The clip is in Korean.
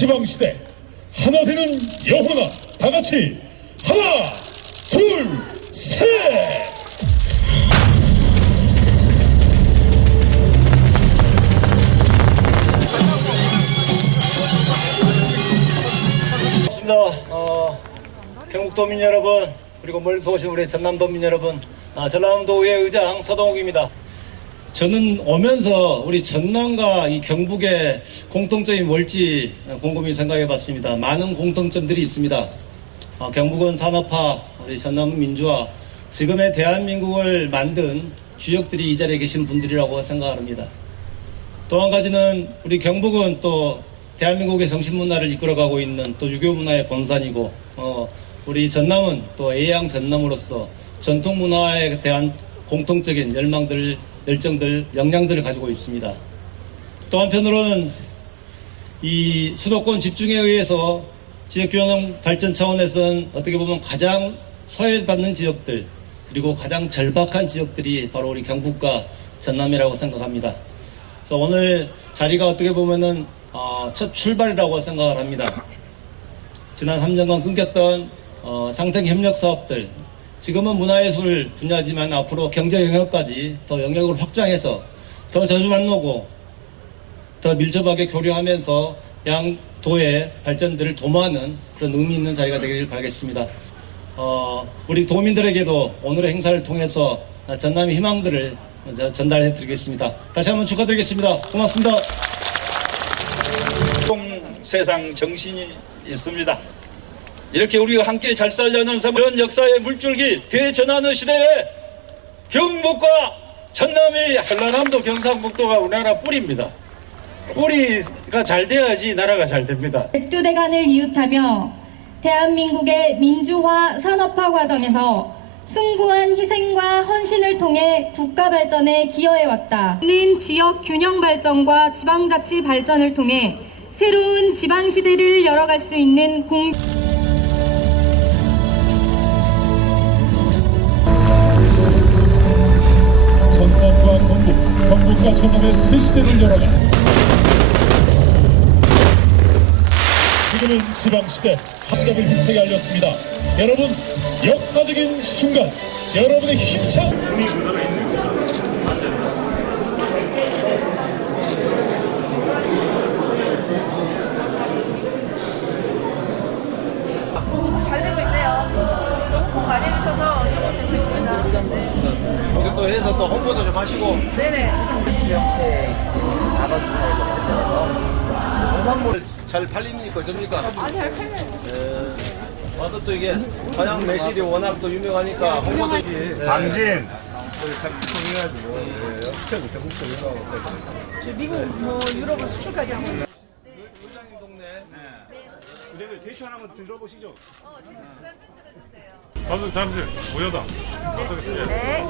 지방시대 하나 되는 영혼아 다 같이 하나 둘셋. 어, 경북도민 여러분 그리고 멀리서 오신 우리 전남도민 여러분 아, 전남도의 의장 서동욱입니다. 저는 오면서 우리 전남과 이 경북의 공통점이 뭘지 곰곰이 생각해 봤습니다. 많은 공통점들이 있습니다. 어, 경북은 산업화, 우리 전남은 민주화, 지금의 대한민국을 만든 주역들이 이 자리에 계신 분들이라고 생각합니다. 또 한 가지는 우리 경북은 또 대한민국의 정신문화를 이끌어가고 있는 또 유교 문화의 본산이고 어, 우리 전남은 또 A양 전남으로서 전통 문화에 대한 공통적인 열망들, 열정들, 역량들을 가지고 있습니다. 또 한편으로는 이 수도권 집중에 의해서 지역균형 발전 차원에서는 어떻게 보면 가장 소외받는 지역들 그리고 가장 절박한 지역들이 바로 우리 경북과 전남이라고 생각합니다. 그래서 오늘 자리가 어떻게 보면은 어, 첫 출발이라고 생각을 합니다. 지난 3년간 끊겼던 어, 상생 협력 사업들 지금은 문화예술 분야지만 앞으로 경제 영역까지 더 영역을 확장해서 더 자주 만나고 더 밀접하게 교류하면서 양 도의 발전들을 도모하는 그런 의미 있는 자리가 되기를 바라겠습니다. 어, 우리 도민들에게도 오늘의 행사를 통해서 전남의 희망들을 저- 전달해 드리겠습니다. 다시 한번 축하드리겠습니다. 고맙습니다. 동 세상 정신이 있습니다. 이렇게 우리가 함께 잘 살려는 삶, 이런 역사의 물줄기 대전하는 시대에 경북과 전남이 한라남도 경상북도가 우리나라 뿌리입니다. 뿌리가 잘 돼야지 나라가 잘 됩니다. 백두대간을 이웃하며 대한민국의 민주화 산업화 과정에서 숭고한 희생과 헌신을 통해 국가 발전에 기여해왔다. 는 지역 균형 발전과 지방자치 발전을 통해 새로운 지방 시대를 열어갈 수 있는 공 전남의 새 시대를 열어가 지금은 지방시대 합작을 힘차게 알렸습니다. 여러분 역사적인 순간 여러분의 힘찬 잘 또 해서 또 홍보도 좀 하시고 네네. 농산물 잘 팔리니까 어쩝니까? 아, 잘 팔려요. 예. 와서 또 이게 화양 매실이 워낙 또 유명하니까 홍보도 네. 방진 저 미국, 뭐, 유럽 수출까지 하고 있어요. 의장님 동네 의장님 대추 하나만 들어보시죠. 잠시 잠시 모여다. 네.